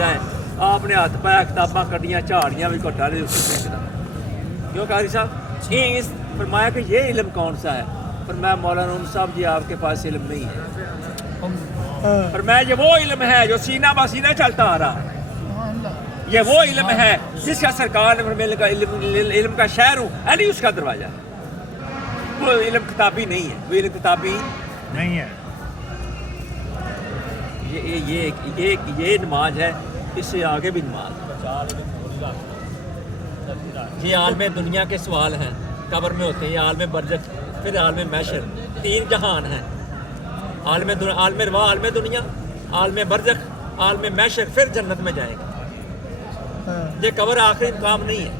جائیں آپ نے ہاتھ پایا کتاباں کٹیاں جھاڑیاں بھی کو ڈالے اس سے پھینک دیں کیوں قاری صاحب اس فرمایا کہ یہ علم کون سا ہے فرمایا مولانا عمر صاحب جی آپ کے پاس علم نہیں ہے فرمایا یہ وہ علم ہے جو سینہ بہ سینہ چلتا آ رہا ہے یہ وہ علم ہے جس کا سرکار نے فرمایا علم کا شہر ہوں علی اس کا دروازہ وہ علم کتابی نہیں ہے وہ علم کتابی نہیں ہے یہ نماز ہے اس سے آگے بھی نماز یہ عالم دنیا کے سوال ہیں قبر میں ہوتے ہیں یہ عالم برزخ پھر عالم محشر 3 جہان ہیں عالم روا عالم دنیا عالم برزخ عالم محشر پھر جنت میں جائیں گے یہ قبر آخری مقام نہیں ہے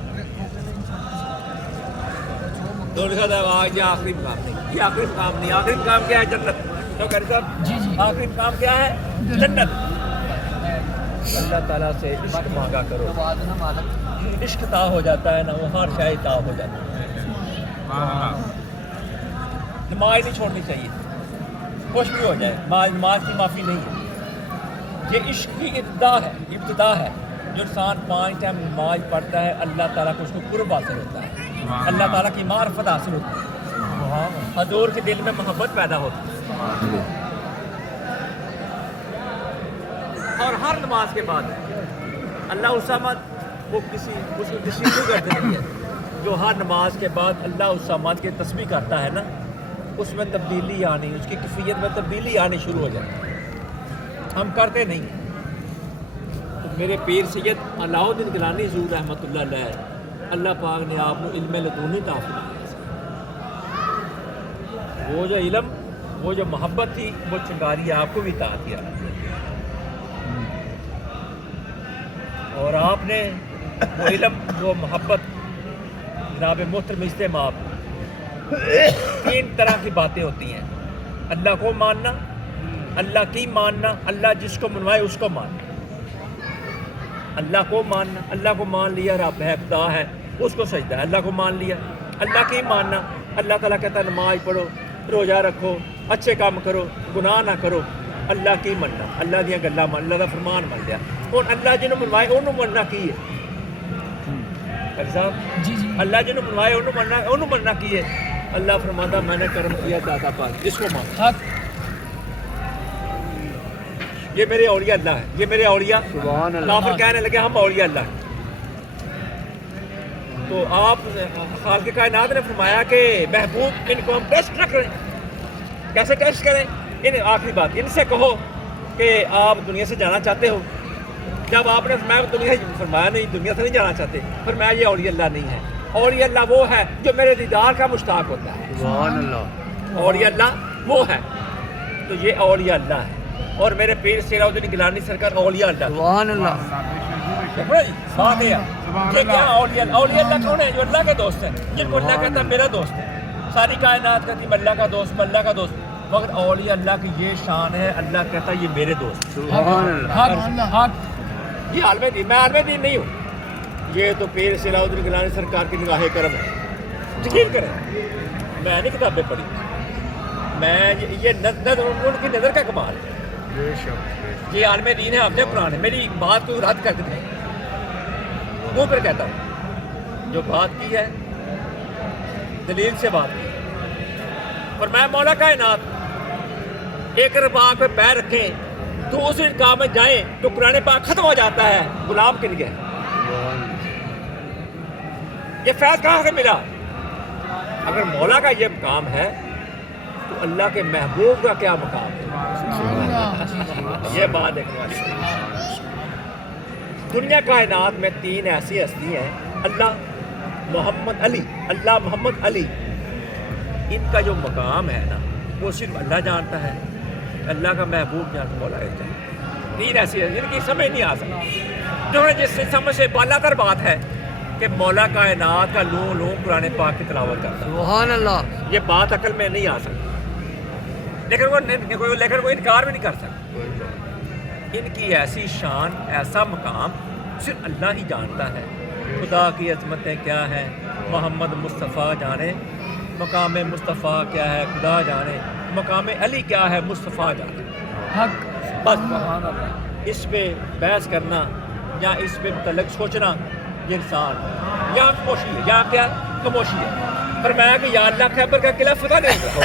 تو لکھا تھا یہ آخری مقام نہیں یہ آخری مقام نہیں آخری مقام کیا ہے جنت تو قاری صاحب آخری مقام کیا ہے جنت اللہ تعالیٰ سے عشق مانگا کرو عشق عطا ہو جاتا ہے نا وہ ہر شے عطا ہو جاتا ہے نماز نہیں چھوڑنی چاہیے کچھ بھی ہو جائے نماز کی معافی نہیں ہے یہ عشق کی ابتدا ہے جو انسان 5 ٹائم نماز پڑھتا ہے اللہ تعالیٰ کو اس کو قرب حاصل ہوتا ہے اللہ تعالیٰ کی معرفت حاصل ہوتی ہے حضور کے دل میں محبت پیدا ہوتی ہے اور ہر نماز کے بعد اللہ اسامت وہ اس کو ڈسیزن کر دیتی ہے جو ہر نماز کے بعد اللہ اسامت کی تسبیح کرتا ہے نا اس میں تبدیلی آنی اس کی کیفیت میں تبدیلی آنی شروع ہو جاتی ہے ہم کرتے نہیں تو میرے پیر سید علاء الدین گیلانی حضور رحمۃ اللہ علیہ اللہ پاک نے آپ کو علم لدنی عطا فرمایا وہ جو علم وہ جو محبت تھی وہ چنگاری آپ کو بھی عطا کیا اور آپ نے وہ علم وہ محبت جناب محترم اجتماع 3 طرح کی باتیں ہوتی ہیں اللہ کو ماننا اللہ کی ماننا اللہ جس کو منوائے اس کو ماننا اللہ کو ماننا اللہ کو مان لیا رب ہے خدا ہے اس کو سجدہ ہے اللہ کو مان لیا اللہ کی ماننا اللہ تعالیٰ کہتا ہے نماز پڑھو روزہ رکھو اچھے کام کرو گناہ نہ کرو اللہ کی مننا اللہ دیا گلاں من اللہ دا فرمان من لیا اور اللہ جنہوں منوائے انہوں مننا کی ہے اللہ جنہوں منوائے انہوں مننا کی ہے اللہ فرماتا میں نے کرم کیا داتا پاک جس کو مان یہ میرے اولیاء اللہ ہے یہ میرے اولیاء کافر کہنے لگے ہم اولیاء اللہ ہیں تو آپ خالق کائنات نے فرمایا کہ محبوب ان کو ہم ٹیسٹ رکھ رہے ہیں کیسے ٹیسٹ کریں ان آخری بات ان سے کہو کہ آپ دنیا سے جانا چاہتے ہو جب آپ نے فرمایا دنیا سے فرمایا نہیں دنیا سے نہیں جانا چاہتے فرمایا یہ اولیاء اللہ نہیں ہے اولیاء اللہ وہ ہے جو میرے دیدار کا مشتاق ہوتا ہے سبحان اللہ اولیاء اللہ وہ ہے تو یہ اولیاء اللہ ہے اور میرے پیر سیرا الدین گیلانی سرکار اولیاء اللہ سبحان اللہ بات ہے یہ کیا اولیاء اللہ کون ہے جو اللہ کے دوست ہیں جن کو اللہ کہتا ہے میرا دوست ہے ساری کائنات کہتی ہے اللہ کا دوست اللہ کا دوست مگر اولیاء اللہ کی یہ شان ہے اللہ کہتا ہے یہ میرے دوست سبحان اللہ یہ عالم دین میں عالم دین نہیں ہوں یہ تو پیر سیرا الدین گیلانی سرکار کی نگاہ کرم ہے یقین کریں میں نہیں کتابیں پڑھی میں یہ نظر ان کی نظر کا کمال ہے بے شک یہ عالم دین ہے آپ نے قرآن ہے میری بات کو رد کر دیتے وہ پھر کہتا ہوں جو بات کی ہے دلیل سے بات کی اور میں مولا کائنات ایک رباق پہ پیر رکھیں تو اس کام میں جائیں تو قرآن پاک ختم ہو جاتا ہے غلام کے لیے یہ فیض کہاں سے ملا اگر مولا کا یہ مقام ہے تو اللہ کے محبوب کا کیا مقام ہے یہ بات دیکھنے والی دنیا کائنات میں 3 ایسی ہستی ہیں اللہ محمد علی ان کا جو مقام ہے نا وہ صرف اللہ جانتا ہے اللہ کا محبوب جانتا مولا ہے 3 ایسی ہیں جن کی سمجھ نہیں آ سکتی جو ہے جس سے سمجھ سے بالا تر بات ہے کہ مولا کائنات کا لوں قرآن پاک کی تلاوت کرتا ہے سبحان اللہ یہ بات عقل میں نہیں آ سکتی لیکن وہ انکار بھی نہیں کر سکتا ان کی ایسی شان ایسا مقام صرف اللہ ہی جانتا ہے خدا کی عظمتیں کیا ہیں محمد مصطفیٰ جانے مقام مصطفیٰ کیا ہے خدا جانے مقام علی کیا ہے مصطفیٰ جانے حق بس اس پہ بحث کرنا یا اس پہ متعلق سوچنا یہ انسان یہاں خاموشی ہے. یہاں کیا خاموشی ہے. فرمایا کہ یا اللہ خیبر کا قلعہ فتح دے گا.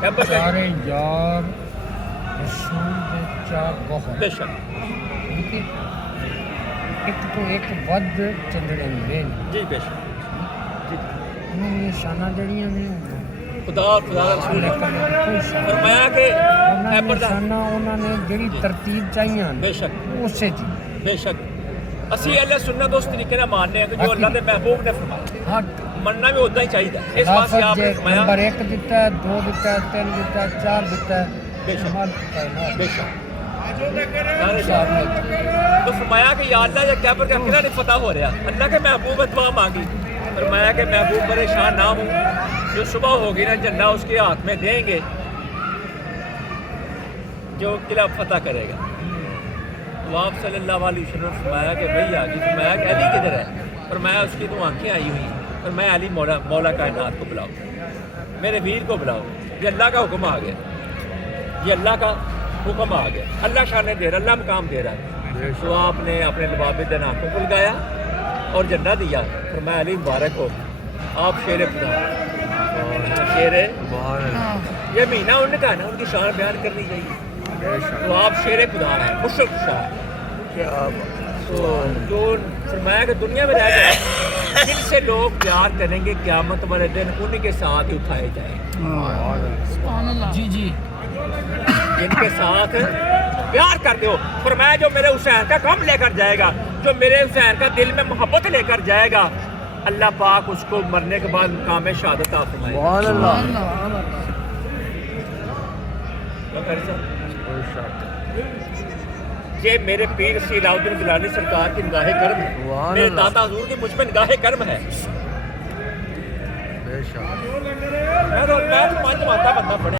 خیبر کا سارے یار رسول دے چار بہت بے شک. ایک تو ایک ود چلنے میں جی بے شک. جی انہوں نے شانہ جڑیاں نے خدا خدا کا رسول فرمایا کہ خیبر دا انہوں نے جڑی ترتیب چاہیے بے شک اسے جی بے شک. اسی اللہ سنت اس طریقے نال ماننے ہیں کہ جو اللہ کے محبوب نے فرمایا ہاں مننا بھی ادا ہی چاہیے. اس واسطے آپ نے فرمایا نمبر 1 دیتا ہے 2 دیتا ہے 3 دیتا ہے 4 دیتا ہے بے شک. بے شک. شک تو فرمایا کہ یا اللہ یہ خیبر کا قلعہ نہیں فتح ہو رہا. اللہ کے محبوب نے دعا مانگی. فرمایا کہ محبوب پریشان نہ ہوں جو صبح ہوگی نا جھنڈا اس کے ہاتھ میں دیں گے جو قلعہ فتح کرے گا. تو آپ صلی اللہ علیہ وسلم فرمایا کہ بھئی آگی. فرمایا کہ علی کدھر ہے. فرمایا اس کی تو آنکھیں آئی ہوئی ہیں. فرمایا علی مولا کائنات کو بلاؤ میرے ویر کو بلاؤ. یہ اللہ کا حکم آ گیا. یہ اللہ کا حکم آ گیا. اللہ شان دے رہا اللہ مقام دے رہا ہے. تو آپ نے اپنے لباب دن آنکھوں کو لگایا اور جھنڈا دیا. فرمایا علی مبارک ہو آپ شیر خدا شیر یہ مہینہ ان کا ہے نا ان کی شان بیان کرنی چاہیے. تو آپ شیر خدا ہیں مشرق شاہ. تو جو فرمایا کہ دنیا میں رہ جائے جن سے لوگ پیار کریں گے قیامت والے دن انہیں کے ساتھ ہی اٹھائے جائیں گے. جی جی جن کے ساتھ پیار کر دو. فرمایا جو میرے حسین کا غم لے کر جائے گا جو میرے حسین کا دل میں محبت لے کر جائے گا اللہ پاک اس کو مرنے کے بعد مقام شہادت عطا فرمائے گا. یہ میرے پیر سی علاؤ الدین گیلانی سرکار کی نگاہ کرم ہے. میرے دادا حضور کی مجھ پہ نگاہ کرم ہے. میں تو پانچ ماتا بندہ پڑھے